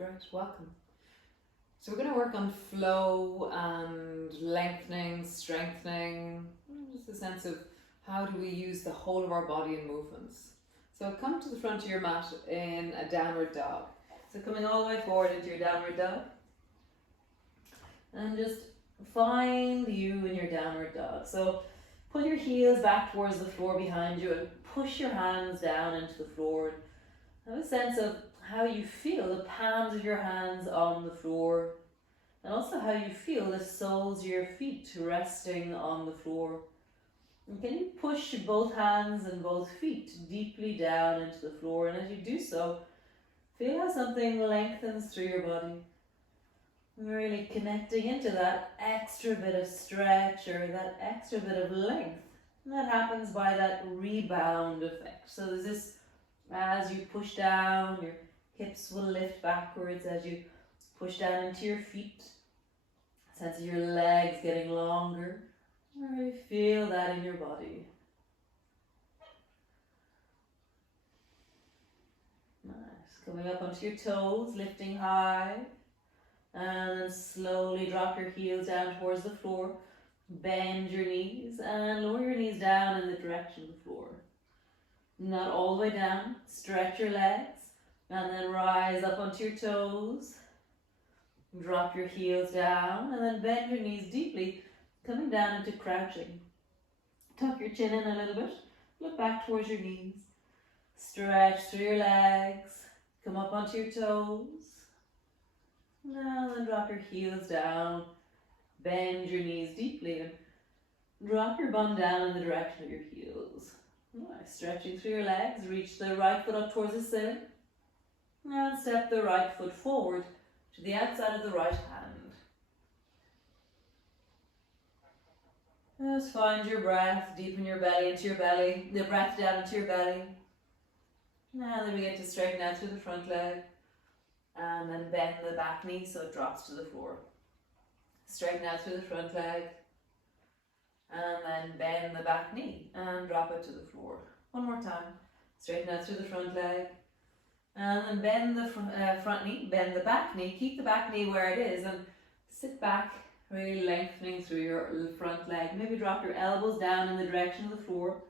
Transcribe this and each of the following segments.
Great, welcome. So we're going to work on flow and lengthening, strengthening, just a sense of how do we use the whole of our body in movements. So come to the front of your mat in a downward dog. So coming all the way forward into your downward dog. And just find you in your downward dog. So pull your heels back towards the floor behind you and push your hands down into the floor. Have a sense of how you feel the palms of your hands on the floor, and also how you feel the soles of your feet resting on the floor. And can you push both hands and both feet deeply down into the floor, and as you do so, feel how something lengthens through your body. Really connecting into that extra bit of stretch or that extra bit of length. And that happens by that rebound effect. So there's this, as you push down, your hips will lift backwards as you push down into your feet. Sense of your legs getting longer. Really feel that in your body. Nice. Coming up onto your toes, lifting high. And then slowly drop your heels down towards the floor. Bend your knees and lower your knees down in the direction of the floor. Not all the way down. Stretch your legs. And then rise up onto your toes. Drop your heels down and then bend your knees deeply, coming down into crouching. Tuck your chin in a little bit. Look back towards your knees. Stretch through your legs. Come up onto your toes. Now then drop your heels down. Bend your knees deeply and drop your bum down in the direction of your heels. Nice. Stretching through your legs. Reach the right foot up towards the ceiling. And step the right foot forward to the outside of the right hand. Just find your breath, deepen your belly into your belly, the breath down into your belly. Now then begin to straighten out through the front leg and then bend the back knee so it drops to the floor. Straighten out through the front leg and then bend the back knee and drop it to the floor. One more time. Straighten out through the front leg. And then bend the front knee, bend the back knee, keep the back knee where it is and sit back, really lengthening through your front leg. Maybe drop your elbows down in the direction of the floor.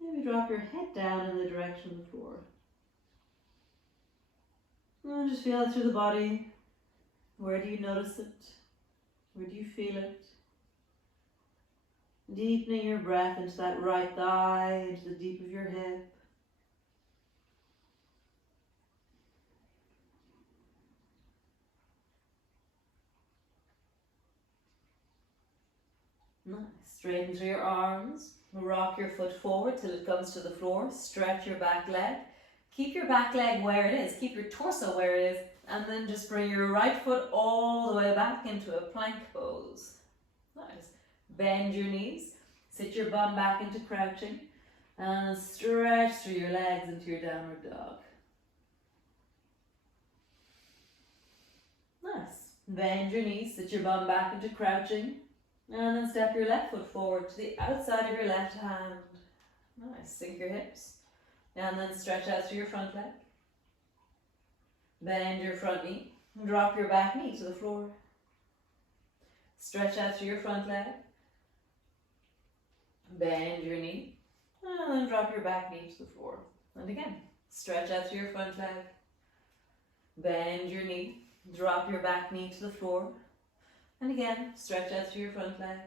Maybe drop your head down in the direction of the floor. And just feel it through the body. Where do you notice it? Where do you feel it? Deepening your breath into that right thigh, into the deep of your hip. Nice. Straighten through your arms. Rock your foot forward till it comes to the floor. Stretch your back leg. Keep your back leg where it is. Keep your torso where it is. And then just bring your right foot all the way back into a plank pose. Nice. Bend your knees. Sit your bum back into crouching. And stretch through your legs into your downward dog. Nice. Bend your knees. Sit your bum back into crouching. And then step your left foot forward to the outside of your left hand. Nice. Sink your hips. And then stretch out through your front leg. Bend your front knee. Drop your back knee to the floor. Stretch out through your front leg. Bend your knee. And then drop your back knee to the floor. And again, stretch out through your front leg. Bend your knee. Drop your back knee to the floor. And again, stretch out through your front leg.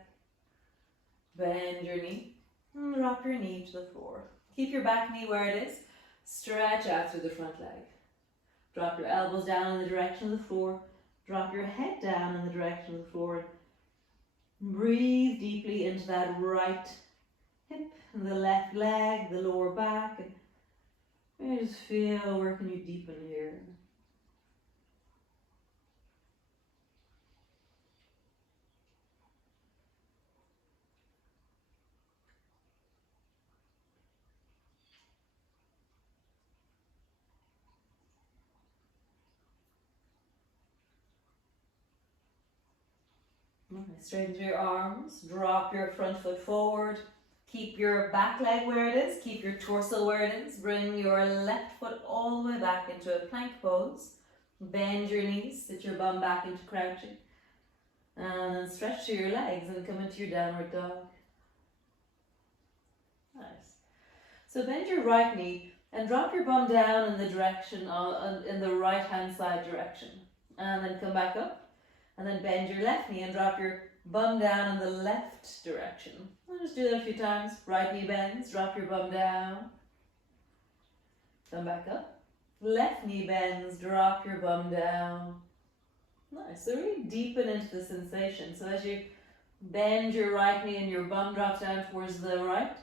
Bend your knee. And drop your knee to the floor. Keep your back knee where it is. Stretch out through the front leg. Drop your elbows down in the direction of the floor. Drop your head down in the direction of the floor. Breathe deeply into that right hip, the left leg, the lower back. And just feel where can you deepen here. Straighten through your arms, drop your front foot forward, keep your back leg where it is, keep your torso where it is, bring your left foot all the way back into a plank pose, Bend your knees, sit your bum back into crouching. And then stretch through your legs and come into your downward dog. Nice. So bend your right knee and drop your bum down in the direction, in the right hand side direction. And then come back up. And then bend your left knee and drop your bum down in the left direction. I'll just do that a few times. Right knee bends, drop your bum down. Come back up. Left knee bends, drop your bum down. Nice, so really deepen into the sensation. So as you bend your right knee and your bum drops down towards the right,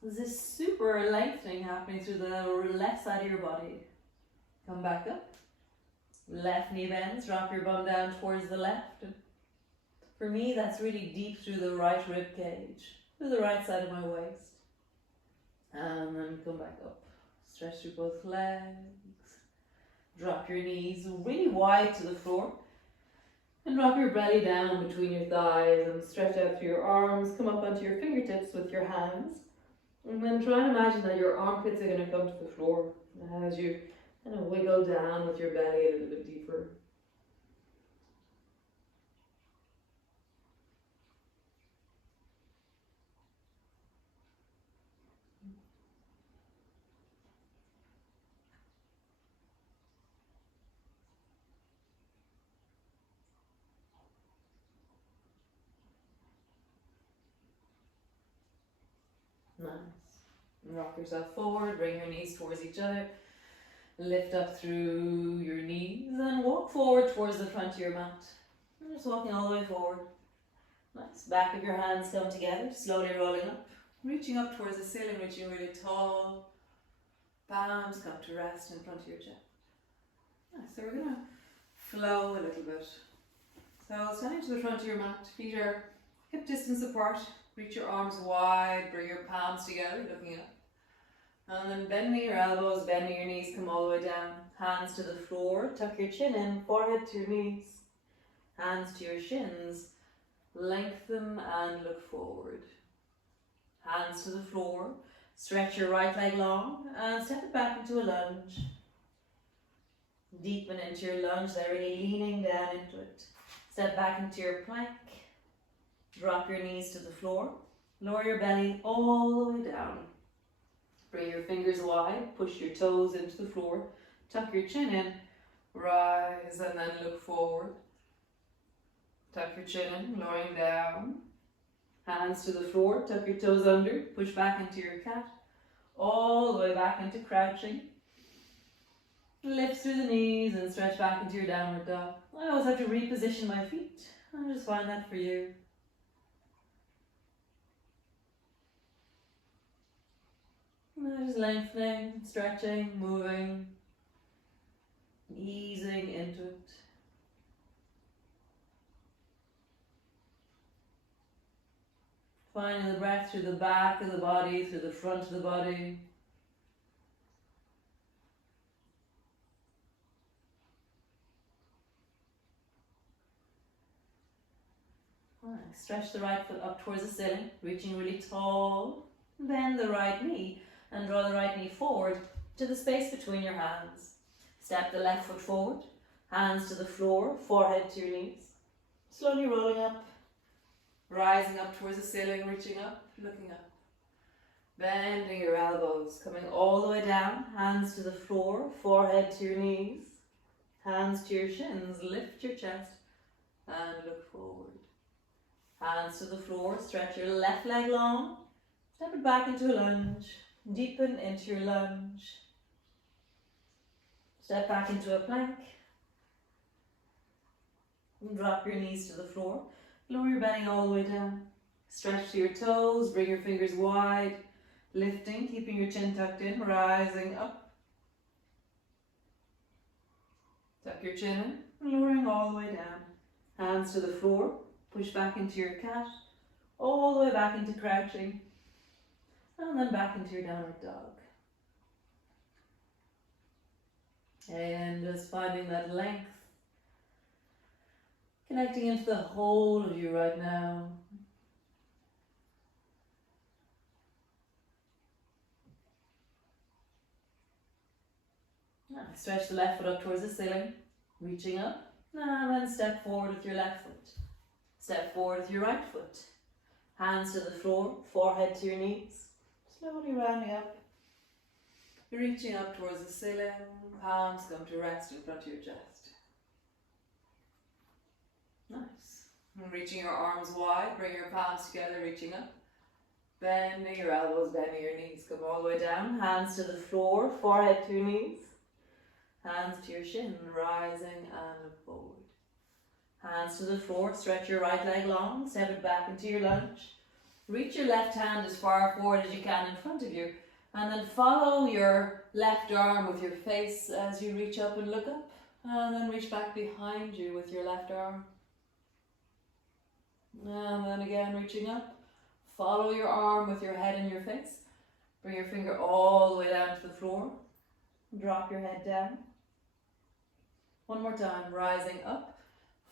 there's this super lengthening happening through the left side of your body. Come back up. Left knee bends, drop your bum down towards the left. And for me, that's really deep through the right rib cage, through the right side of my waist. And then come back up. Stretch through both legs. Drop your knees really wide to the floor. And drop your belly down between your thighs and stretch out through your arms. Come up onto your fingertips with your hands. And then try and imagine that your armpits are going to come to the floor as you kind of wiggle down with your belly a little bit deeper. Nice. Rock yourself forward, bring your knees towards each other. Lift up through your knees and walk forward towards the front of your mat. And just walking all the way forward. Nice. Back of your hands come together, slowly rolling up. Reaching up towards the ceiling, reaching really tall. Palms come to rest in front of your chest. Nice. So we're going to flow a little bit. So standing to the front of your mat, feet are hip distance apart. Reach your arms wide, bring your palms together, looking up. And then bending your elbows, bending your knees, come all the way down. Hands to the floor, tuck your chin in, forehead to your knees. Hands to your shins, lengthen and look forward. Hands to the floor, stretch your right leg long and step it back into a lunge. Deepen into your lunge there, really leaning down into it. Step back into your plank. Drop your knees to the floor. Lower your belly all the way down. Bring your fingers wide. Push your toes into the floor. Tuck your chin in. Rise and then look forward. Tuck your chin in, lowering down. Hands to the floor. Tuck your toes under. Push back into your cat. All the way back into crouching. Lift through the knees and stretch back into your downward dog. I always have to reposition my feet. I'll just find that for you. Just lengthening, stretching, moving, easing into it. Finding the breath through the back of the body, through the front of the body. Stretch the right foot up towards the ceiling, reaching really tall. Bend the right knee and draw the right knee forward to the space between your hands. Step the left foot forward, hands to the floor, forehead to your knees. Slowly rolling up, rising up towards the ceiling, reaching up, looking up. Bending your elbows, coming all the way down, hands to the floor, forehead to your knees. Hands to your shins, lift your chest and look forward. Hands to the floor, stretch your left leg long, step it back into a lunge, deepen into your lunge. Step back into a plank. And drop your knees to the floor, lower your belly all the way down. Stretch to your toes, bring your fingers wide, lifting, keeping your chin tucked in, rising up. Tuck your chin in, lowering all the way down. Hands to the floor. Push back into your cat, all the way back into crouching, and then back into your downward dog. And just finding that length, connecting into the whole of you right now. Stretch the left foot up towards the ceiling, Reaching up, and then step forward with your left foot. Step forward with your right foot. Hands to the floor, forehead to your knees. Slowly rounding up. You're reaching up towards the ceiling, palms come to rest in front of your chest. Nice. And reaching your arms wide, bring your palms together, reaching up. Bending your elbows, bending your knees, come all the way down. Hands to the floor, forehead to your knees. Hands to your shin, rising and look forward. Hands to the floor, stretch your right leg long, step it back into your lunge. Reach your left hand as far forward as you can in front of you, and then follow your left arm with your face as you reach up and look up, and then reach back behind you with your left arm. And then again, reaching up, follow your arm with your head and your face. Bring your finger all the way down to the floor. Drop your head down. One more time, rising up.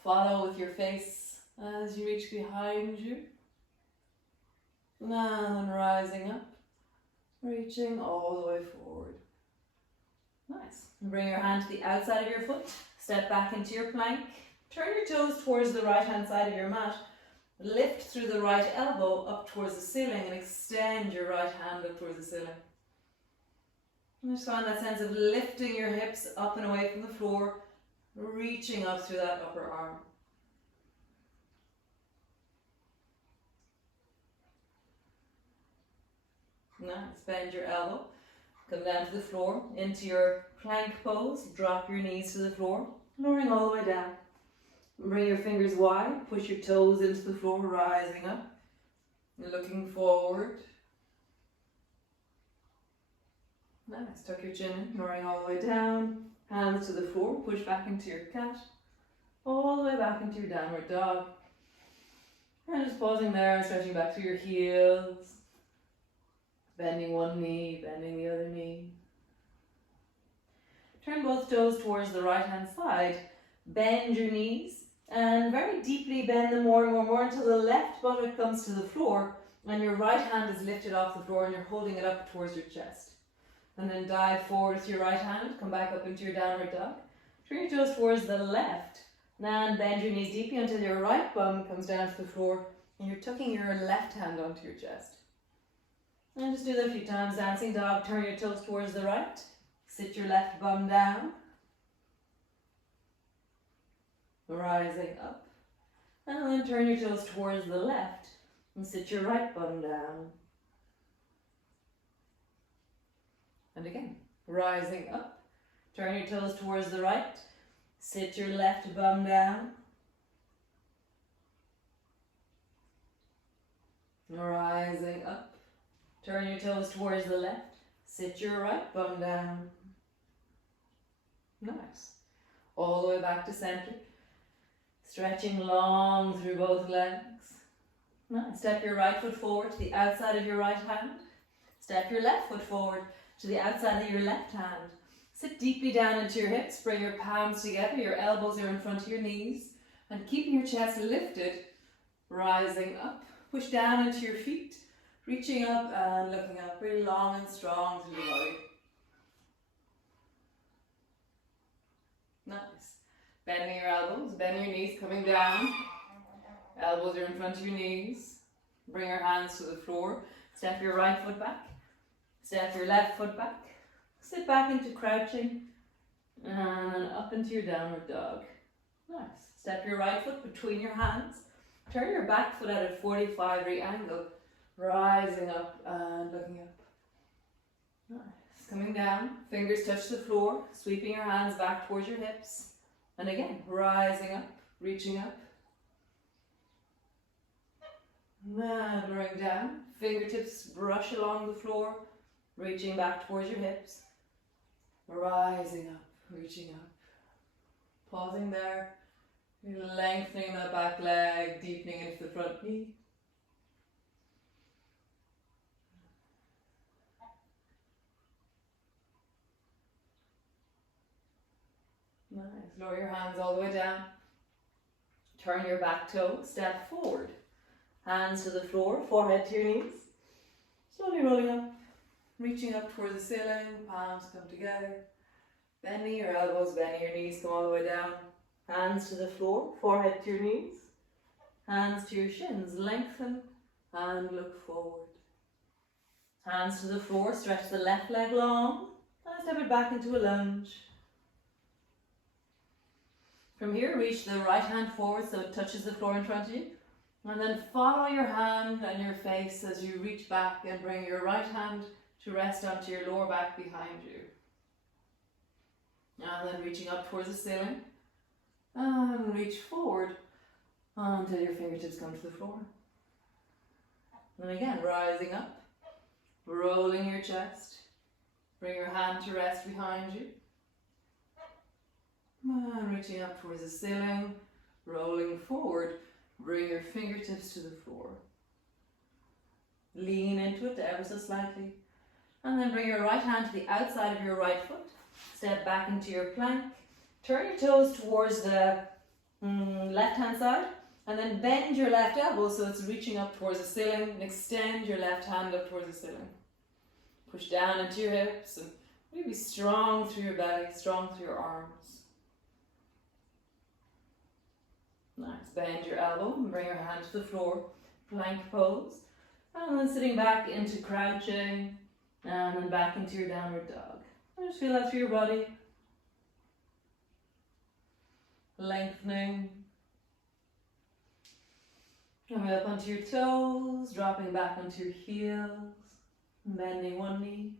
Follow with your face as you reach behind you. And then rising up. Reaching all the way forward. Nice. And bring your hand to the outside of your foot. Step back into your plank. Turn your toes towards the right hand side of your mat. Lift through the right elbow up towards the ceiling and extend your right hand up towards the ceiling. And just find that sense of lifting your hips up and away from the floor, reaching up through that upper arm. Nice. Bend your elbow, come down to the floor, into your plank pose, drop your knees to the floor, lowering all the way down. Bring your fingers wide, push your toes into the floor, rising up, looking forward. Nice, tuck your chin in, lowering all the way down, hands to the floor, push back into your cat, all the way back into your downward dog. And just pausing there and stretching back through your heels, bending one knee, bending the other knee. Turn both toes towards the right hand side, bend your knees, and very deeply bend them more and more and more until the left buttock comes to the floor and your right hand is lifted off the floor and you're holding it up towards your chest. And then dive forward with your right hand, come back up into your downward dog. Turn your toes towards the left and bend your knees deeply until your right bum comes down to the floor and you're tucking your left hand onto your chest. And just do that a few times. Dancing dog, turn your toes towards the right, sit your left bum down. Rising up, and then turn your toes towards the left and sit your right bum down. And again, rising up, turn your toes towards the right, sit your left bum down. Rising up, turn your toes towards the left, sit your right bum down. Nice. All the way back to center. Stretching long through both legs. Nice. Step your right foot forward to the outside of your right hand. Step your left foot forward to the outside of your left hand. Sit deeply down into your hips. Bring your palms together. Your elbows are in front of your knees. And keeping your chest lifted, rising up. Push down into your feet. Reaching up and looking up. Really long and strong through the body. Nice. Bending your elbows, bending your knees, coming down. Elbows are in front of your knees. Bring your hands to the floor. Step your right foot back. Step your left foot back. Sit back into crouching. And then up into your downward dog. Nice. Step your right foot between your hands. Turn your back foot at a 45-degree angle. Rising up and looking up. Nice. Coming down. Fingers touch the floor. Sweeping your hands back towards your hips. And again, rising up, reaching up. And lowering down. Fingertips brush along the floor, reaching back towards your hips. Rising up, reaching up. Pausing there. Lengthening that back leg, deepening into the front knee. Nice. Lower your hands all the way down. Turn your back toe, step forward. Hands to the floor, forehead to your knees. Slowly rolling up, reaching up towards the ceiling, palms come together. Bending your elbows, bending your knees, come all the way down. Hands to the floor, forehead to your knees. Hands to your shins, lengthen and look forward. Hands to the floor, stretch the left leg long and step it back into a lunge. From here, reach the right hand forward so it touches the floor in front of you. And then follow your hand and your face as you reach back and bring your right hand to rest onto your lower back behind you. And then reaching up towards the ceiling. And reach forward until your fingertips come to the floor. And again, rising up, rolling your chest. Bring your hand to rest behind you. And reaching up towards the ceiling, rolling forward. Bring your fingertips to the floor. Lean into it ever so slightly. And then bring your right hand to the outside of your right foot. Step back into your plank. Turn your toes towards the left hand side. And then bend your left elbow so it's reaching up towards the ceiling. And extend your left hand up towards the ceiling. Push down into your hips. And really be strong through your belly, strong through your arms. Nice. Bend your elbow and bring your hand to the floor. Plank pose. And then sitting back into crouching. And then back into your downward dog. And just feel that through your body. Lengthening. Coming up onto your toes. Dropping back onto your heels. Bending one knee.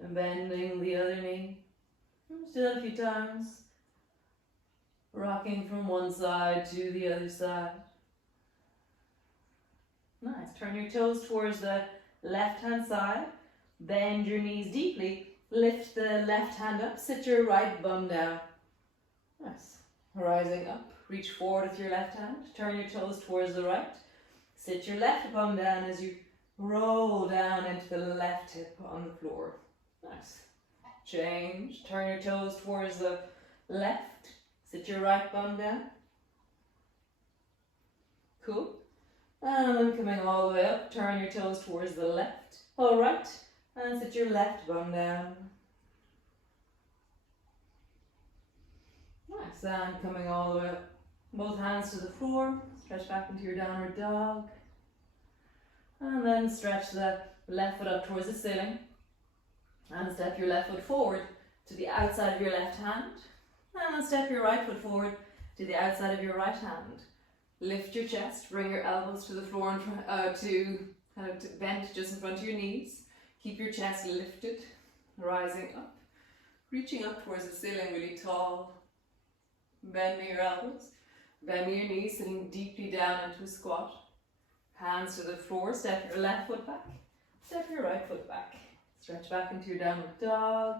And bending the other knee. Just do that a few times. Rocking from one side to the other side. Nice. Turn your toes towards the left hand side. Bend your knees deeply. Lift the left hand up. Sit your right bum down. Nice. Rising up. Reach forward with your left hand. Turn your toes towards the right. Sit your left bum down as you roll down into the left hip on the floor. Nice. Change. Turn your toes towards the left. Sit your right bum down. Cool. And then coming all the way up, turn your toes towards the left. All right. And sit your left bum down. Nice. And coming all the way up. Both hands to the floor. Stretch back into your downward dog. And then stretch the left foot up towards the ceiling. And step your left foot forward to the outside of your left hand. And then step your right foot forward to the outside of your right hand. Lift your chest, bring your elbows to the floor and to bend just in front of your knees. Keep your chest lifted, rising up, reaching up towards the ceiling really tall. Bending your elbows, bending your knees, sitting deeply down into a squat. Hands to the floor, step your left foot back, step your right foot back. Stretch back into your downward dog.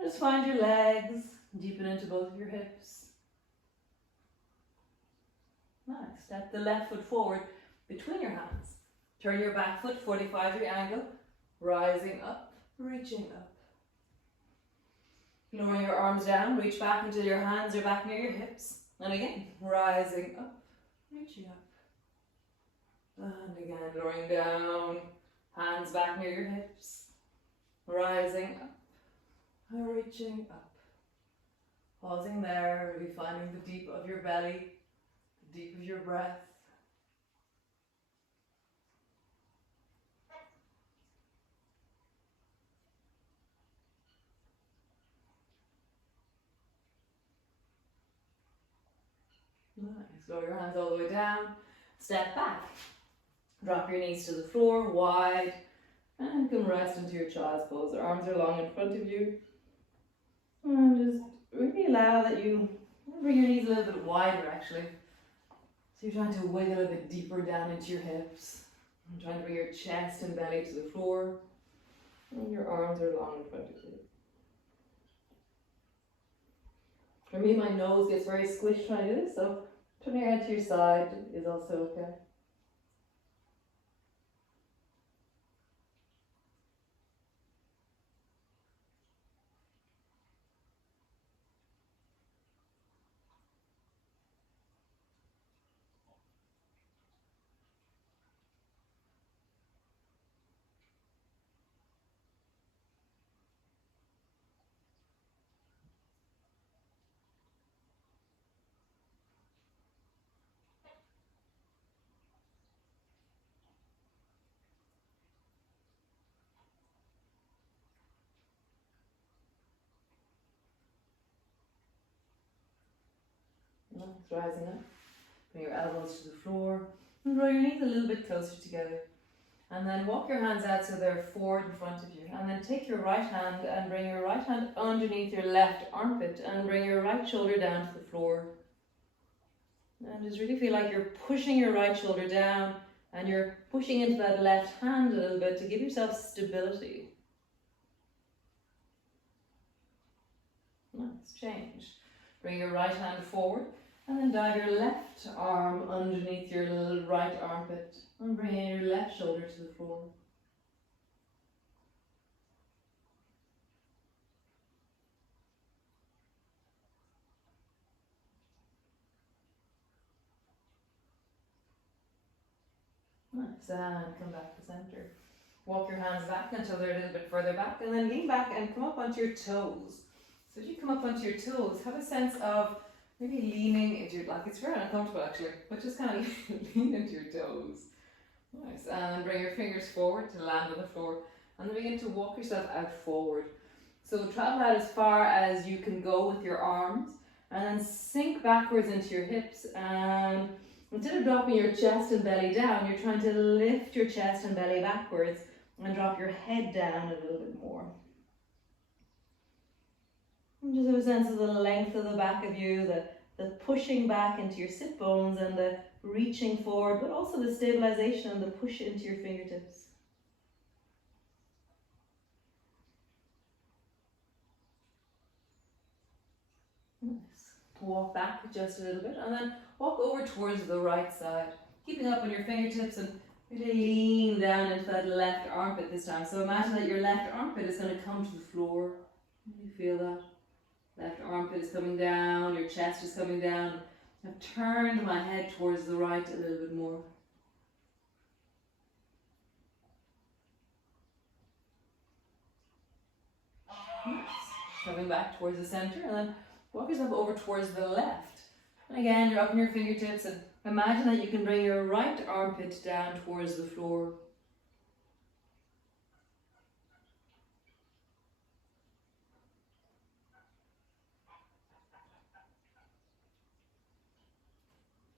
Just find your legs. Deepen into both of your hips. Nice. Step the left foot forward between your hands. Turn your back foot 45-degree angle. Rising up, reaching up. Lowering your arms down. Reach back until your hands are back near your hips. And again, rising up, reaching up. And again, lowering down. Hands back near your hips. Rising up, reaching up. Pausing there, really finding the deep of your belly, the deep of your breath. Nice. Lower your hands all the way down. Step back. Drop your knees to the floor, wide, and come rest into your child's pose. The arms are long in front of you. And just really allow that you bring your knees a little bit wider actually. So you're trying to wiggle a bit deeper down into your hips. I'm trying to bring your chest and belly to the floor. And your arms are long in front of you. For me, my nose gets very squished when I do this, so turning your head to your side is also okay. rising up. Bring your elbows to the floor and draw your knees a little bit closer together. And then walk your hands out so they're forward in front of you. And then take your right hand and bring your right hand underneath your left armpit and bring your right shoulder down to the floor. And just really feel like you're pushing your right shoulder down and you're pushing into that left hand a little bit to give yourself stability. Nice, change. Bring your right hand forward and then dive your left arm underneath your little right armpit and bring in your left shoulder to the floor. Nice, and come back to center. Walk your hands back until they're a little bit further back and then lean back and come up onto your toes. So as you come up onto your toes, have a sense of maybe leaning into your, like it's very uncomfortable actually, but just kind of lean into your toes. Nice, and bring your fingers forward to land on the floor and then begin to walk yourself out forward. So travel out as far as you can go with your arms and then sink backwards into your hips, and instead of dropping your chest and belly down, you're trying to lift your chest and belly backwards and drop your head down a little bit more. And just have a sense of the length of the back of you, the pushing back into your sit bones and the reaching forward, but also the stabilization and the push into your fingertips. Nice. Walk back just a little bit and then walk over towards the right side, keeping up on your fingertips and really lean down into that left armpit this time. So imagine that your left armpit is going to come to the floor. You feel that? Left armpit is coming down, your chest is coming down. I've turned my head towards the right a little bit more. Nice. Coming back towards the center and then walk yourself over towards the left. And again, you're up on your fingertips and imagine that you can bring your right armpit down towards the floor.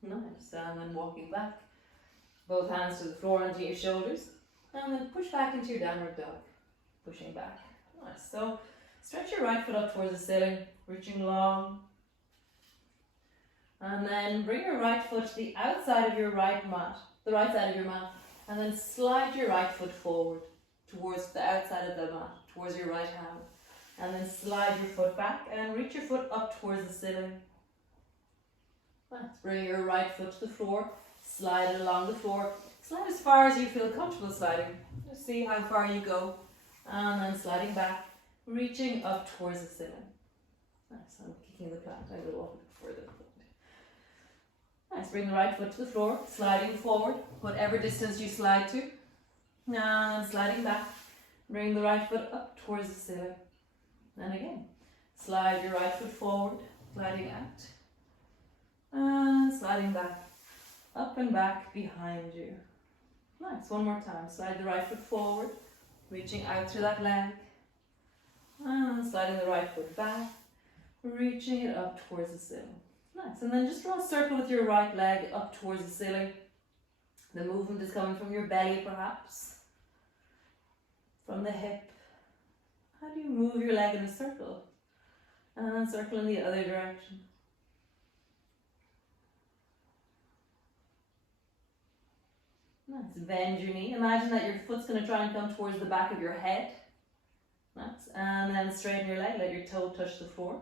Nice, and then walking back, both hands to the floor onto your shoulders, and then push back into your downward dog, pushing back. Nice, so stretch your right foot up towards the ceiling, reaching long, and then bring your right foot to the outside of your right mat, the right side of your mat, and then slide your right foot forward towards the outside of the mat, towards your right hand, and then slide your foot back and reach your foot up towards the ceiling. Nice. Bring your right foot to the floor, slide it along the floor, slide as far as you feel comfortable sliding. Just see how far you go, and then sliding back, reaching up towards the ceiling. Nice, I'm kicking the plant, I will walk a bit further. Nice, bring the right foot to the floor, sliding forward, whatever distance you slide to, and sliding back, bring the right foot up towards the ceiling. And again, slide your right foot forward, sliding out, and sliding back, up and back behind you. Nice, one more time. Slide the right foot forward, reaching out through that leg, and sliding the right foot back, reaching it up towards the ceiling. Nice, and then just draw a circle with your right leg up towards the ceiling. The movement is coming from your belly perhaps, from the hip. How do you move your leg in a circle? And then circle in the other direction. Nice, bend your knee. Imagine that your foot's going to try and come towards the back of your head. Nice, and then straighten your leg, let your toe touch the floor.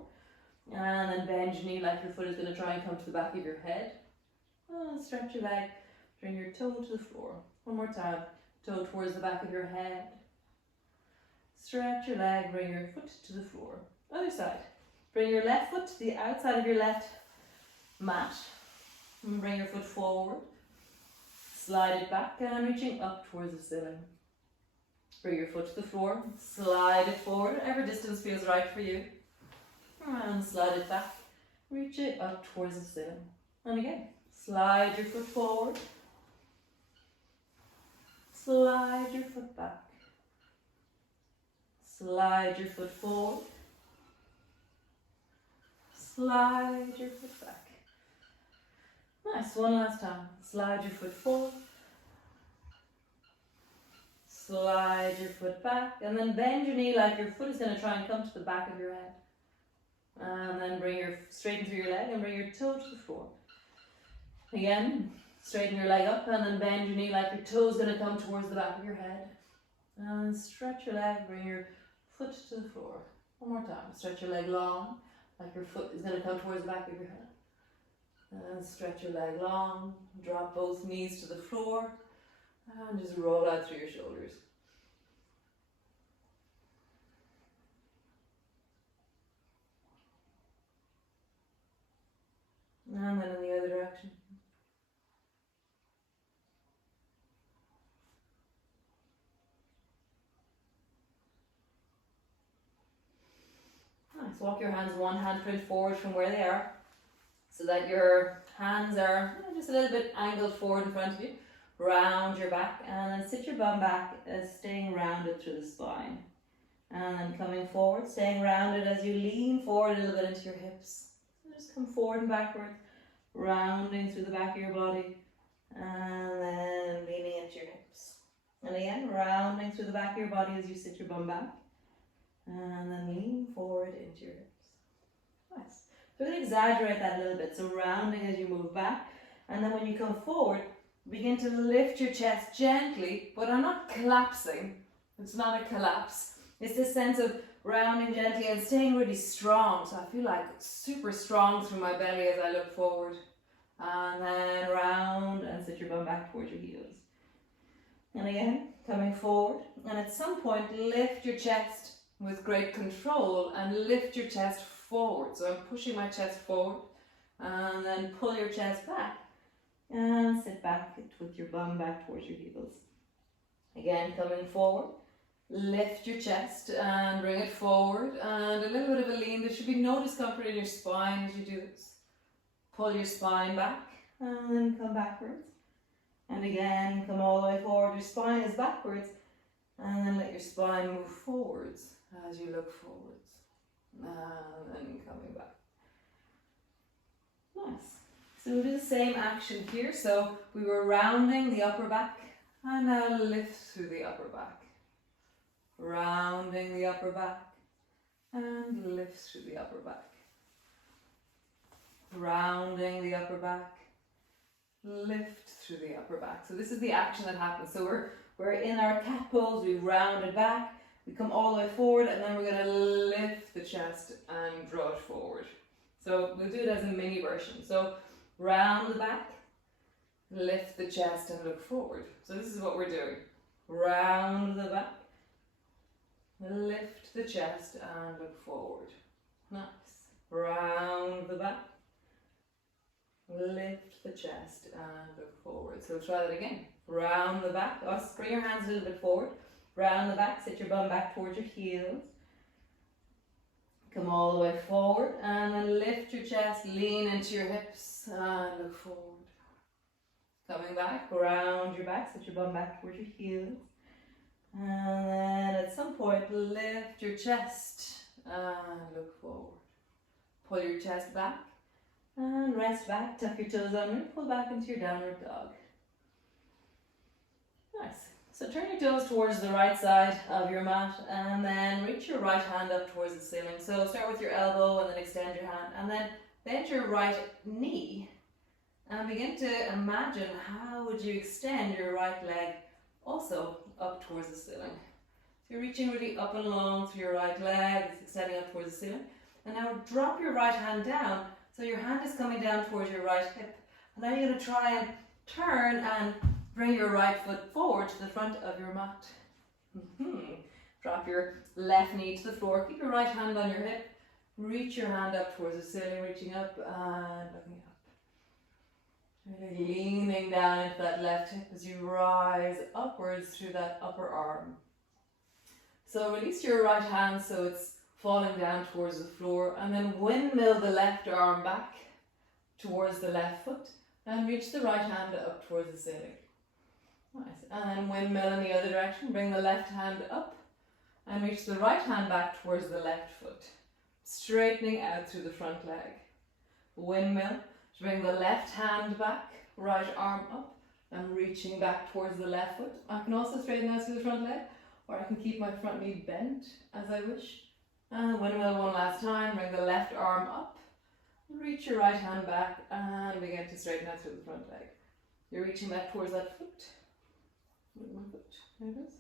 And then bend your knee like your foot is going to try and come to the back of your head. And stretch your leg, bring your toe to the floor. One more time, toe towards the back of your head. Stretch your leg, bring your foot to the floor. Other side. Bring your left foot to the outside of your left mat. And bring your foot forward. Slide it back and reaching up towards the ceiling. Bring your foot to the floor. Slide it forward, whatever distance feels right for you. And slide it back. Reach it up towards the ceiling. And again, slide your foot forward. Slide your foot back. Slide your foot forward. Slide your foot back. Nice, one last time. Slide your foot forward. Slide your foot back, and then bend your knee like your foot is going to try and come to the back of your head. And then straighten through your leg and bring your toe to the floor. Again, straighten your leg up and then bend your knee like your toe is going to come towards the back of your head. And stretch your leg, bring your foot to the floor. One more time. Stretch your leg long, like your foot is going to come towards the back of your head. And stretch your leg long, drop both knees to the floor, and just roll out through your shoulders. And then in the other direction. Nice. Walk your hands one handprint forward from where they are, so that your hands are just a little bit angled forward in front of you. Round your back, and then sit your bum back, staying rounded through the spine. And then coming forward, staying rounded as you lean forward a little bit into your hips. So just come forward and backwards, rounding through the back of your body, and then leaning into your hips. And again, rounding through the back of your body as you sit your bum back, and then lean forward into your hips. Nice. So we're going to exaggerate that a little bit. So rounding as you move back, and then when you come forward, begin to lift your chest gently, but I'm not collapsing. It's not a collapse. It's this sense of rounding gently and staying really strong. So I feel like super strong through my belly as I look forward. And then round and sit your bum back towards your heels. And again, coming forward. And at some point, lift your chest with great control and lift your chest forward. So I'm pushing my chest forward, and then pull your chest back. And sit back with your bum back towards your heels. Again, coming forward, lift your chest and bring it forward, and a little bit of a lean. There should be no discomfort in your spine as you do this. Pull your spine back and then come backwards. And again, come all the way forward. Your spine is backwards, and then let your spine move forwards as you look forwards. And then coming back. Nice. So we'll do the same action here. So we were rounding the upper back, and now lift through the upper back. Rounding the upper back, and lift through the upper back. Rounding the upper back, lift through the upper back. So this is the action that happens. So we're in our cat pose, we round it back, we come all the way forward, and then we're going to lift the chest and draw it forward. So we'll do it as a mini version. So round the back, lift the chest and look forward. So this is what we're doing. Round the back, lift the chest and look forward. Nice. Round the back, lift the chest and look forward. So try that again. Round the back. Bring your hands a little bit forward. Round the back, sit your bum back towards your heels. Come all the way forward, and then lift your chest, lean into your hips and look forward. Coming back, round your back, sit your bum back towards your heels. And then at some point, lift your chest and look forward. Pull your chest back and rest back, tuck your toes under, pull back into your downward dog. Nice. So turn your toes towards the right side of your mat, and then reach your right hand up towards the ceiling. So start with your elbow and then extend your hand, and then bend your right knee and begin to imagine how would you extend your right leg also up towards the ceiling. So you're reaching really up and long through your right leg, it's extending up towards the ceiling. And now drop your right hand down, so your hand is coming down towards your right hip. And now you're going to try and turn and bring your right foot forward to the front of your mat. Drop your left knee to the floor. Keep your right hand on your hip. Reach your hand up towards the ceiling, reaching up and looking up. Really leaning down into that left hip as you rise upwards through that upper arm. So release your right hand so it's falling down towards the floor, and then windmill the left arm back towards the left foot and reach the right hand up towards the ceiling. Nice. And windmill in the other direction. Bring the left hand up and reach the right hand back towards the left foot, straightening out through the front leg. Windmill, Bring the left hand back, right arm up, and reaching back towards the left foot. I can also straighten out through the front leg, or I can keep my front knee bent as I wish. And windmill one last time, bring the left arm up, reach your right hand back, and begin to straighten out through the front leg. You're reaching back towards that foot. Windmill foot, there it is.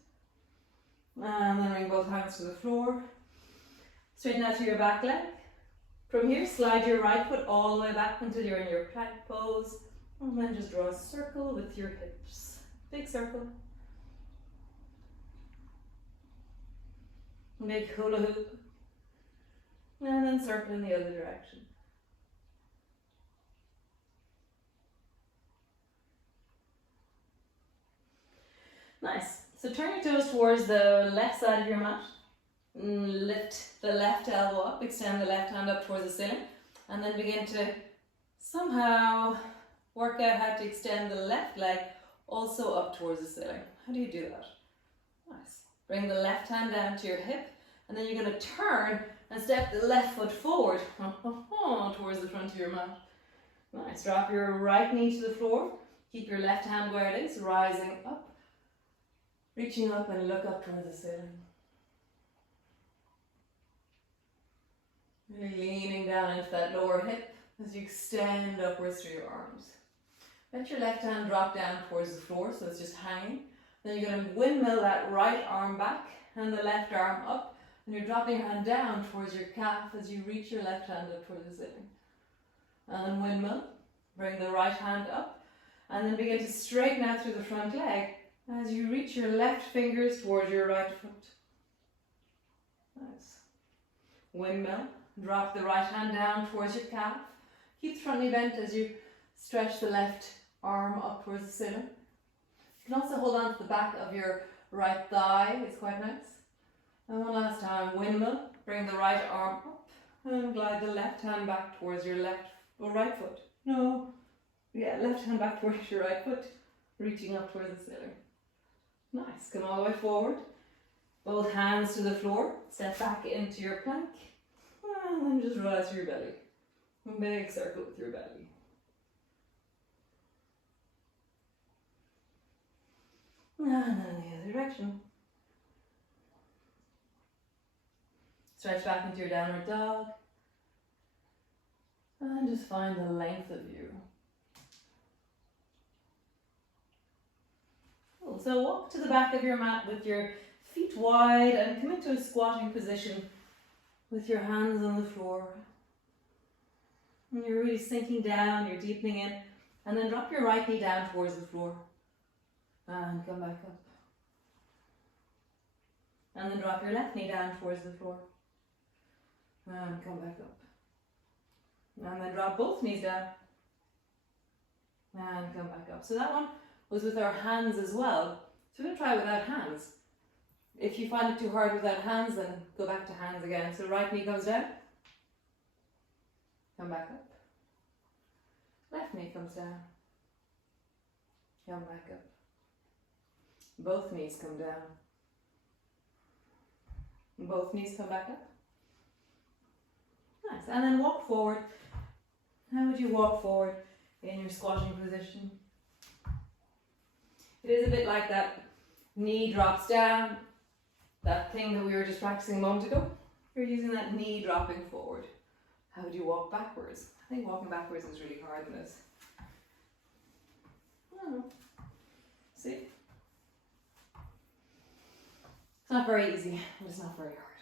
And then bring both hands to the floor. Straighten out through your back leg. From here, slide your right foot all the way back until you're in your plank pose. And then just draw a circle with your hips. Big circle. Big hula hoop. And then circle in the other direction. Nice. So turn your toes towards the left side of your mat. Lift the left elbow up, extend the left hand up towards the ceiling, and then begin to somehow work out how to extend the left leg also up towards the ceiling. How do you do that? Nice. Bring the left hand down to your hip, and then you're going to turn and step the left foot forward towards the front of your mat. Nice. Drop your right knee to the floor. Keep your left hand where it is, rising up, reaching up and look up towards the ceiling. Really leaning down into that lower hip as you extend upwards through your arms. Let your left hand drop down towards the floor so it's just hanging. Then you're going to windmill that right arm back and the left arm up, and you're dropping your hand down towards your calf as you reach your left hand up towards the ceiling. And then windmill, bring the right hand up, and then begin to straighten out through the front leg as you reach your left fingers towards your right foot. Nice. Windmill. Drop the right hand down towards your calf. Keep the front knee bent as you stretch the left arm up towards the ceiling. You can also hold on to the back of your right thigh, it's quite nice. And one last time, windmill. Bring the right arm up and glide the left hand back towards your right foot. Left hand back towards your right foot, reaching up towards the ceiling. Nice, come all the way forward. Both hands to the floor, step back into your plank. And then just rise through your belly. A big circle with your belly. And then the other direction. Stretch back into your downward dog. And just find the length of you. Cool. So walk to the back of your mat with your feet wide and come into a squatting position with your hands on the floor. And you're really sinking down, you're deepening in, and then drop your right knee down towards the floor. And come back up. And then drop your left knee down towards the floor. And come back up. And then drop both knees down. And come back up. So that one was with our hands as well. So we're going to try without hands. If you find it too hard without hands, then go back to hands again. So right knee comes down. Come back up. Left knee comes down. Come back up. Both knees come down. Both knees come back up. Nice. And then walk forward. How would you walk forward in your squatting position? It is a bit like that knee drops down. That thing that we were just practicing a moment ago. You're using that knee dropping forward. How would you walk backwards? I think walking backwards is really hard in this. See? It's not very easy, but it's not very hard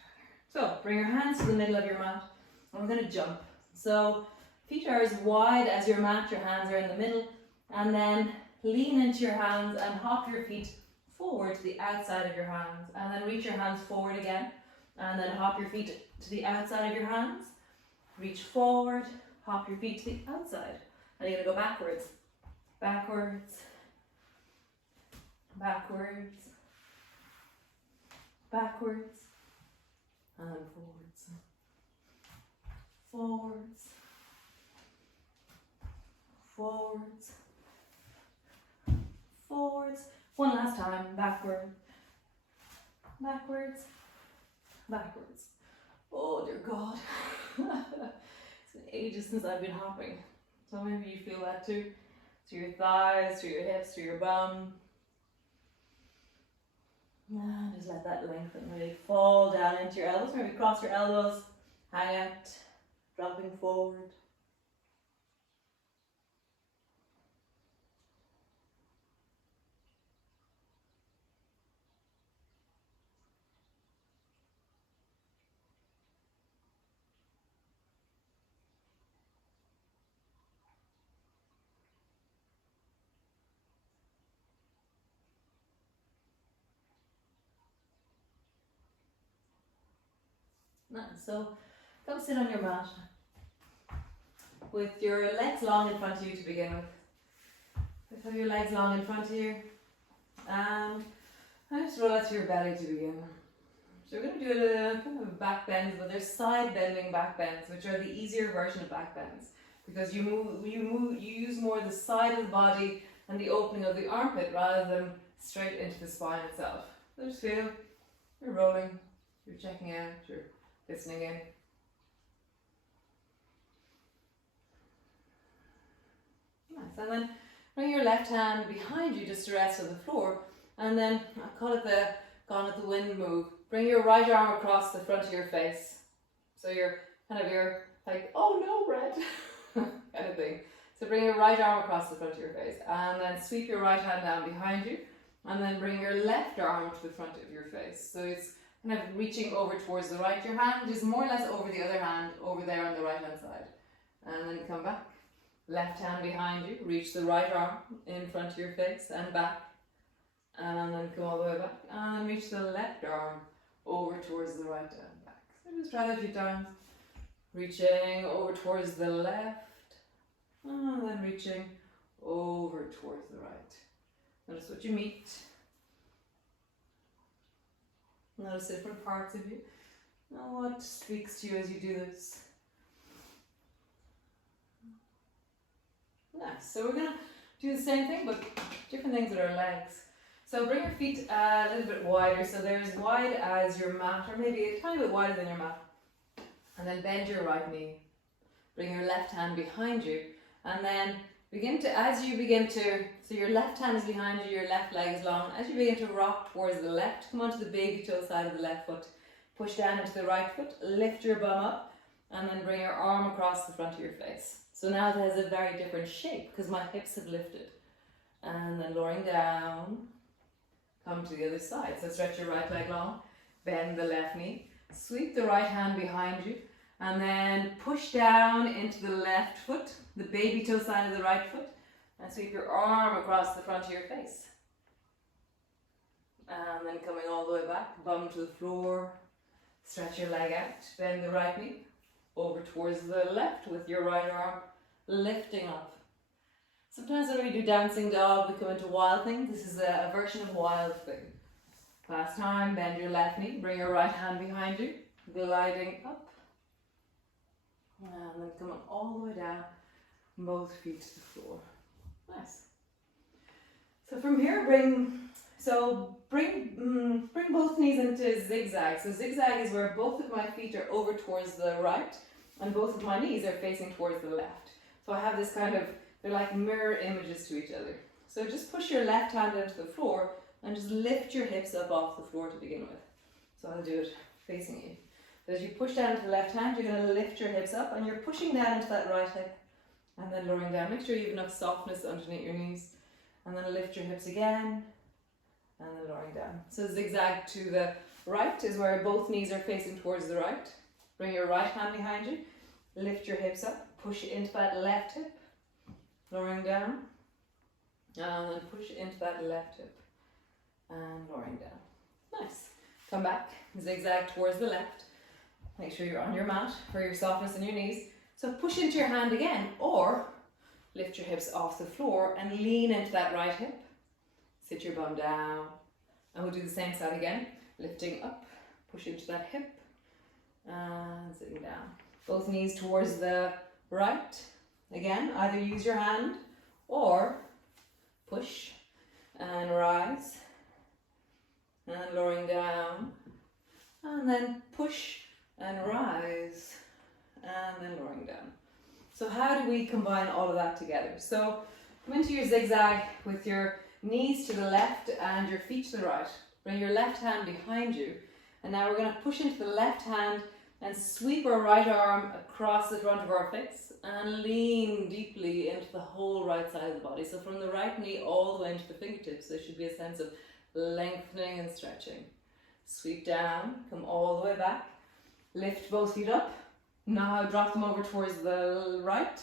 either. So bring your hands to the middle of your mat, and we're going to jump. So feet are as wide as your mat, your hands are in the middle, and then lean into your hands and hop your feet forward to the outside of your hands, and then reach your hands forward again, and then hop your feet to the outside of your hands, reach forward, hop your feet to the outside, and you're going to go backwards, backwards, backwards, backwards, and then forwards, forwards, forwards, forwards. One last time, backward, backwards, backwards. Oh dear God. It's been ages since I've been hopping. So maybe you feel that too. Through your thighs, through your hips, through your bum. And just let that lengthen, really fall down into your elbows. Maybe cross your elbows, hang out, dropping forward. Nice. So come sit on your mat with your legs long in front of you to begin with. Just have your legs long in front of you. And just roll out to your belly to begin. So we're going to do a kind of back bends, but they're side bending back bends, which are the easier version of back bends, because you use more the side of the body and the opening of the armpit rather than straight into the spine itself. So just feel you're rolling, you're checking out, you're listening in. Nice. And then bring your left hand behind you just to rest on the floor, and then I call it the gone with the wind move. Bring your right arm across the front of your face. So you're like, oh no, Brett, kind of thing. So bring your right arm across the front of your face, and then sweep your right hand down behind you, and then bring your left arm to the front of your face. So it's kind of reaching over towards the right. Your hand is more or less over the other hand, over there on the right hand side. And then come back. Left hand behind you, reach the right arm in front of your face and back. And then come all the way back. And reach the left arm over towards the right and back. So just try that a few times. Reaching over towards the left. And then reaching over towards the right. Notice what you meet. Notice different parts of you. Now what speaks to you as you do this? Nice. So we're going to do the same thing, but different things with our legs. So bring your feet a little bit wider, so they're as wide as your mat, or maybe a tiny bit wider than your mat. And then bend your right knee. Bring your left hand behind you, and then so your left hand is behind you, your left leg is long. As you begin to rock towards the left, come onto the baby toe side of the left foot. Push down into the right foot, lift your bum up, and then bring your arm across the front of your face. So now it has a very different shape because my hips have lifted. And then lowering down, come to the other side. So stretch your right leg long, bend the left knee, sweep the right hand behind you, and then push down into the left foot, the baby toe side of the right foot, and sweep your arm across the front of your face. And then coming all the way back, bum to the floor, stretch your leg out, bend the right knee, over towards the left with your right arm, lifting up. Sometimes when we do dancing dog, we come into wild thing. This is a version of wild thing. Last time, bend your left knee, bring your right hand behind you, gliding up. And then coming all the way down, both feet to the floor. Nice. So from here, bring both knees into zigzag. So zigzag is where both of my feet are over towards the right, and both of my knees are facing towards the left. So I have this kind of, they're like mirror images to each other. So just push your left hand into the floor and just lift your hips up off the floor to begin with. So I'll do it facing you. So as you push down into the left hand, you're going to lift your hips up and you're pushing down into that right hip and then lowering down. Make sure you have enough softness underneath your knees, and then lift your hips again and then lowering down. So zigzag to the right is where both knees are facing towards the right. Bring your right hand behind you, lift your hips up, push into that left hip, lowering down, and then push into that left hip and lowering down. Nice. Come back, zigzag towards the left. Make sure you're on your mat for your softness in your knees. So push into your hand again, or lift your hips off the floor and lean into that right hip. Sit your bum down, and we'll do the same side again. Lifting up, push into that hip, and sitting down. Both knees towards the right. Again, either use your hand or push and rise, and lowering down, and then push and rise, and then lowering down. So how do we combine all of that together? So come into your zigzag with your knees to the left and your feet to the right. Bring your left hand behind you. And now we're going to push into the left hand and sweep our right arm across the front of our face and lean deeply into the whole right side of the body. So from the right knee all the way into the fingertips, there should be a sense of lengthening and stretching. Sweep down, come all the way back, lift both feet up. Now drop them over towards the right,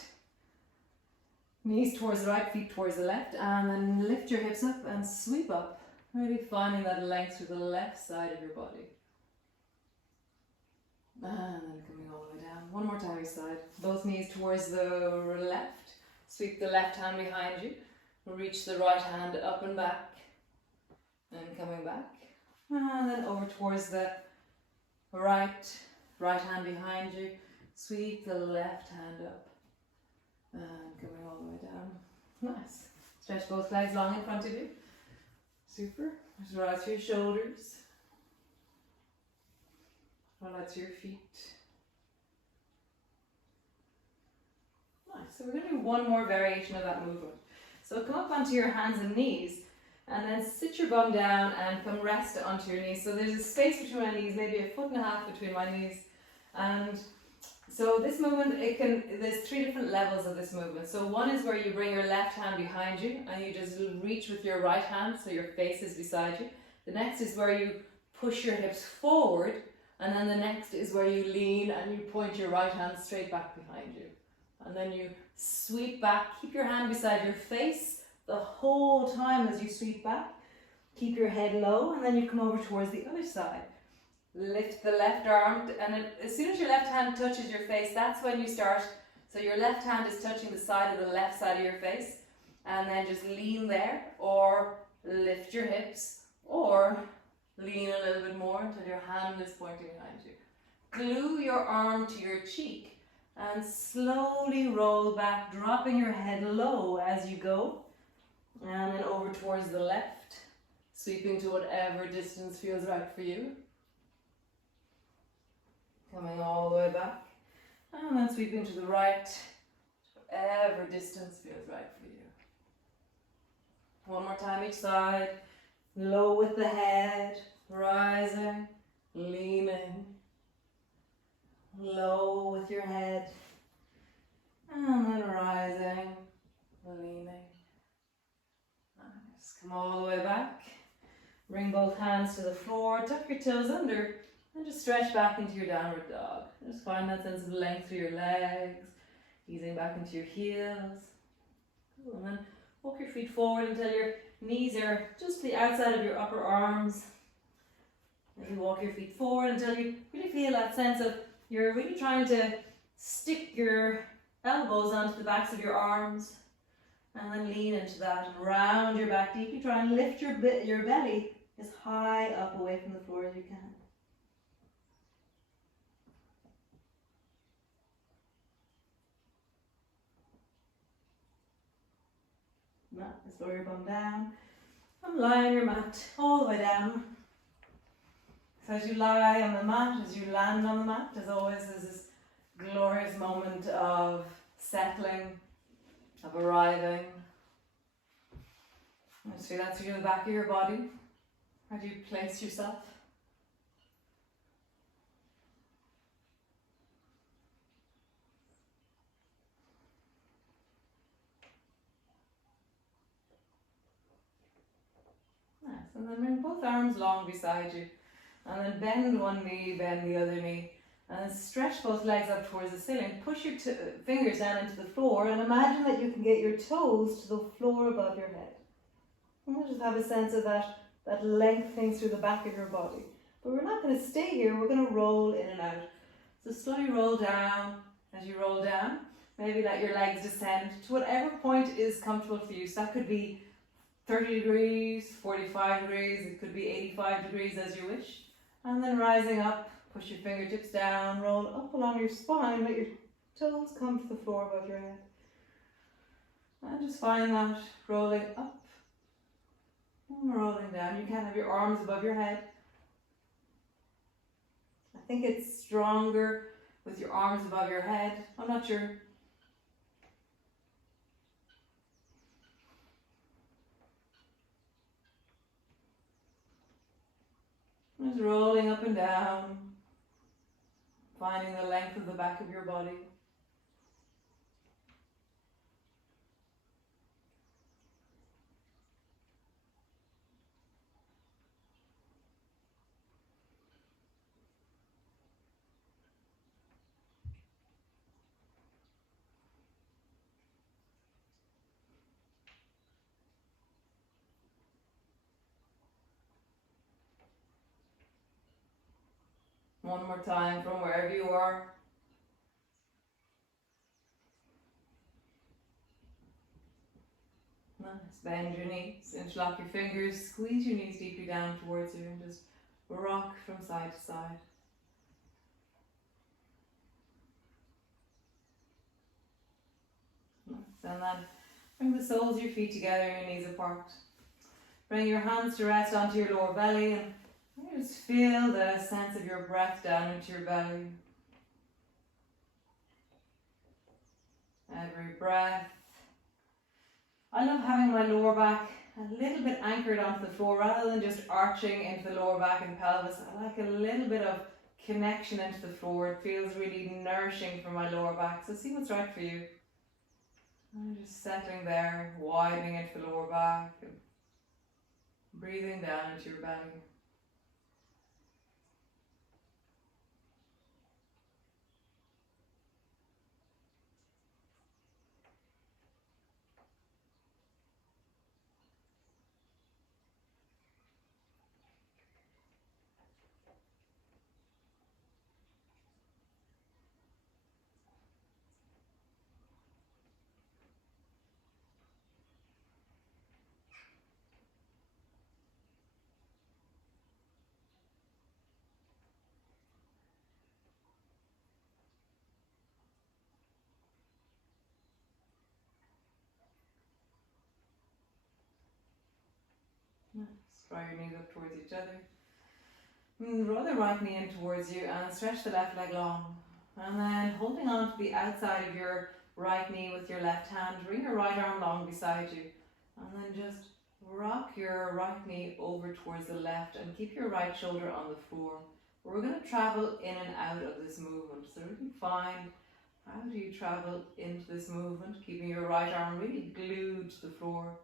knees towards the right, feet towards the left, and then lift your hips up and sweep up, really finding that length through the left side of your body. And then coming all the way down. One more time each side. Both knees towards the left. Sweep the left hand behind you. Reach the right hand up and back. And coming back. And then over towards the right hand behind you. Sweep the left hand up. And coming all the way down. Nice. Stretch both legs long in front of you. Super. Just rise through your shoulders. Roll out to your feet. Nice. So we're going to do one more variation of that movement. So come up onto your hands and knees and then sit your bum down and come rest onto your knees. So there's a space between my knees, maybe 1.5 foot between my knees. And so this movement, there's 3 different levels of this movement. So one is where you bring your left hand behind you and you just reach with your right hand so your face is beside you. The next is where you push your hips forward. And then the next is where you lean and you point your right hand straight back behind you. And then you sweep back, keep your hand beside your face the whole time as you sweep back. Keep your head low and then you come over towards the other side. Lift the left arm and as soon as your left hand touches your face, that's when you start. So your left hand is touching the side of the left side of your face and then just lean there or lift your hips or lean a little bit more until your hand is pointing behind you. Glue your arm to your cheek and slowly roll back, dropping your head low as you go. And then over towards the left, sweeping to whatever distance feels right for you. Coming all the way back. And then sweeping to the right, whatever distance feels right for you. One more time each side. Low with the head, rising, leaning, low with your head, and then rising, leaning. Nice. Come all the way back. Bring both hands to the floor, tuck your toes under, and just stretch back into your downward dog. Just find that sense of length through your legs, easing back into your heels. Cool. And then walk your feet forward until your knees are just the outside of your upper arms. Maybe walk your feet forward until you really feel that sense of you're really trying to stick your elbows onto the backs of your arms and then lean into that and round your back deeply. Try and lift your belly as high up away from the floor as you can. Just lower your bum down and lie on your mat all the way down. So as you lie on the mat, as you land on the mat, as always, there's this glorious moment of settling, of arriving. Just feel that through the back of your body. How do you place yourself? And then bring both arms long beside you. And then bend one knee, bend the other knee. And then stretch both legs up towards the ceiling. Push your fingers down into the floor and imagine that you can get your toes to the floor above your head. And we'll just have a sense of that lengthening through the back of your body. But we're not going to stay here, we're going to roll in and out. So slowly roll down. As you roll down, maybe let your legs descend to whatever point is comfortable for you. So that could be 30 degrees, 45 degrees, it could be 85 degrees as you wish. And then rising up, push your fingertips down, roll up along your spine, let your toes come to the floor above your head. And just find that rolling up and rolling down. You can have your arms above your head. I think it's stronger with your arms above your head. I'm not sure. Just rolling up and down, finding the length of the back of your body. One more time from wherever you are. Nice. Bend your knees, interlock your fingers, squeeze your knees deeply down towards you and just rock from side to side. Nice. And then bring the soles of your feet together and your knees apart. Bring your hands to rest onto your lower belly and just feel the sense of your breath down into your belly. Every breath. I love having my lower back a little bit anchored onto the floor rather than just arching into the lower back and pelvis. I like a little bit of connection into the floor. It feels really nourishing for my lower back. So see what's right for you. I'm just settling there, widening into the lower back and breathing down into your belly. Nice. Draw your knees up towards each other. Draw the right knee in towards you and stretch the left leg long. And then holding on to the outside of your right knee with your left hand, bring your right arm long beside you. And then just rock your right knee over towards the left and keep your right shoulder on the floor. We're going to travel in and out of this movement. So we can find how do you travel into this movement, keeping your right arm really glued to the floor.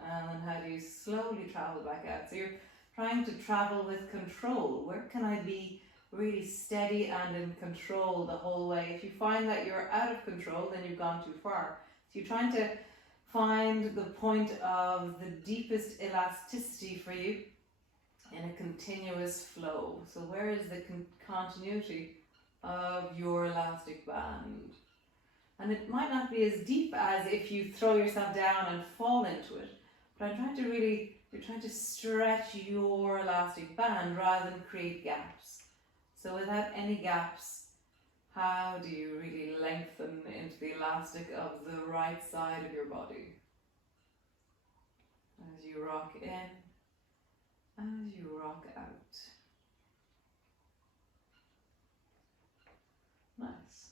And then how do you slowly travel back out? So you're trying to travel with control. Where can I be really steady and in control the whole way? If you find that you're out of control, then you've gone too far. So you're trying to find the point of the deepest elasticity for you in a continuous flow. So where is the continuity of your elastic band? And it might not be as deep as if you throw yourself down and fall into it, but you're trying to stretch your elastic band rather than create gaps. So without any gaps, how do you really lengthen into the elastic of the right side of your body? As you rock in, as you rock out. Nice.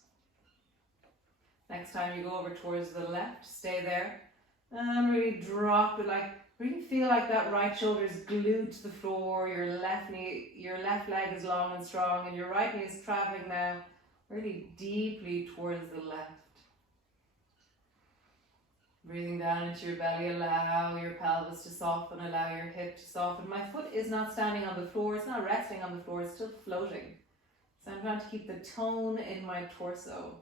Next time you go over towards the left, stay there. And really drop it, really feel like that right shoulder is glued to the floor, your left leg is long and strong, and your right knee is traveling now really deeply towards the left. Breathing down into your belly, allow your pelvis to soften, allow your hip to soften. My foot is not standing on the floor, it's not resting on the floor, it's still floating. So I'm trying to keep the tone in my torso.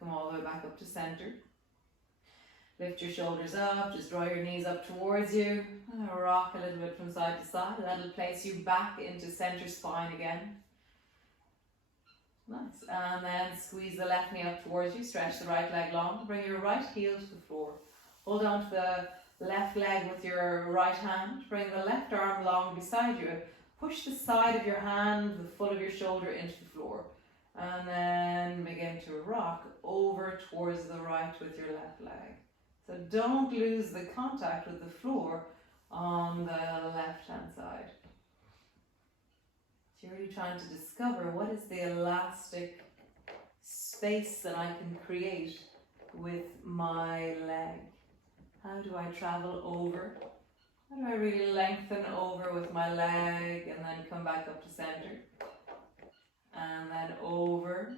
Come all the way back up to center. Lift your shoulders up, just draw your knees up towards you. Rock a little bit from side to side. That'll place you back into center spine again. Nice. And then squeeze the left knee up towards you. Stretch the right leg long. Bring your right heel to the floor. Hold on to the left leg with your right hand. Bring the left arm long beside you. Push the side of your hand, the full of your shoulder into the floor. And then begin to rock over towards the right with your left leg. So don't lose the contact with the floor on the left-hand side. So you're really trying to discover what is the elastic space that I can create with my leg. How do I travel over How do I really lengthen over with my leg and then come back up to center? And then over.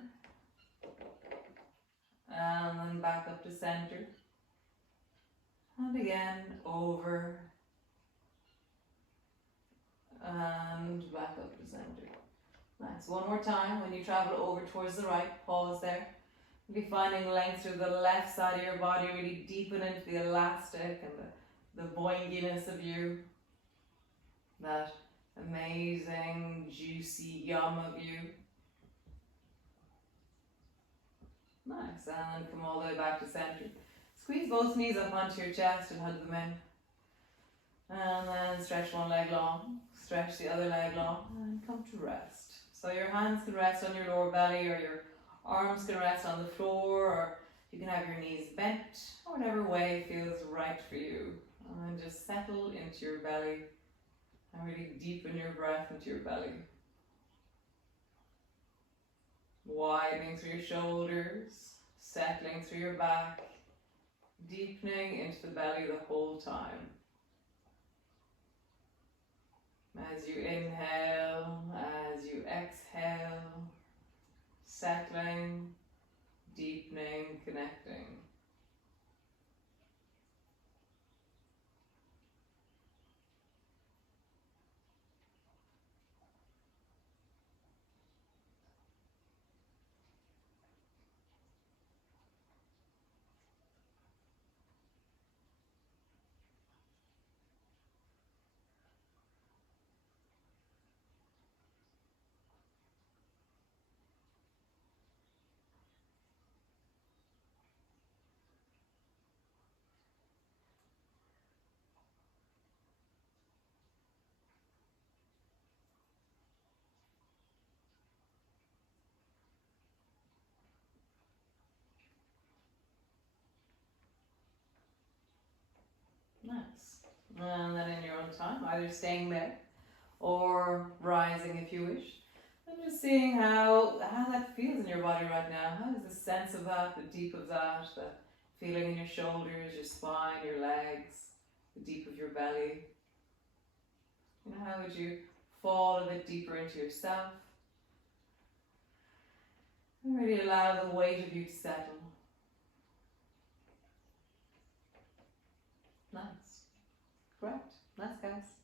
And then back up to center. And again, over. And back up to center. Nice. One more time. When you travel over towards the right, pause there. You'll be finding length through the left side of your body, really deepen into the elastic and the boinginess of you. That amazing, juicy yum of you. Nice. And then come all the way back to center. Squeeze both knees up onto your chest and hug them in. And then stretch one leg long, stretch the other leg long, and come to rest. So your hands can rest on your lower belly, or your arms can rest on the floor, or you can have your knees bent, or whatever way feels right for you. And just settle into your belly and really deepen your breath into your belly. Widening through your shoulders, settling through your back, deepening into the belly the whole time. As you inhale, as you exhale, settling, deepening, connecting. Nice. And then in your own time, either staying there or rising if you wish. And just seeing how that feels in your body right now. How is the sense of that, the deep of that, the feeling in your shoulders, your spine, your legs, the deep of your belly? You know, how would you fall a bit deeper into yourself? And really allow the weight of you to settle. Nice. Great. Nice, guys.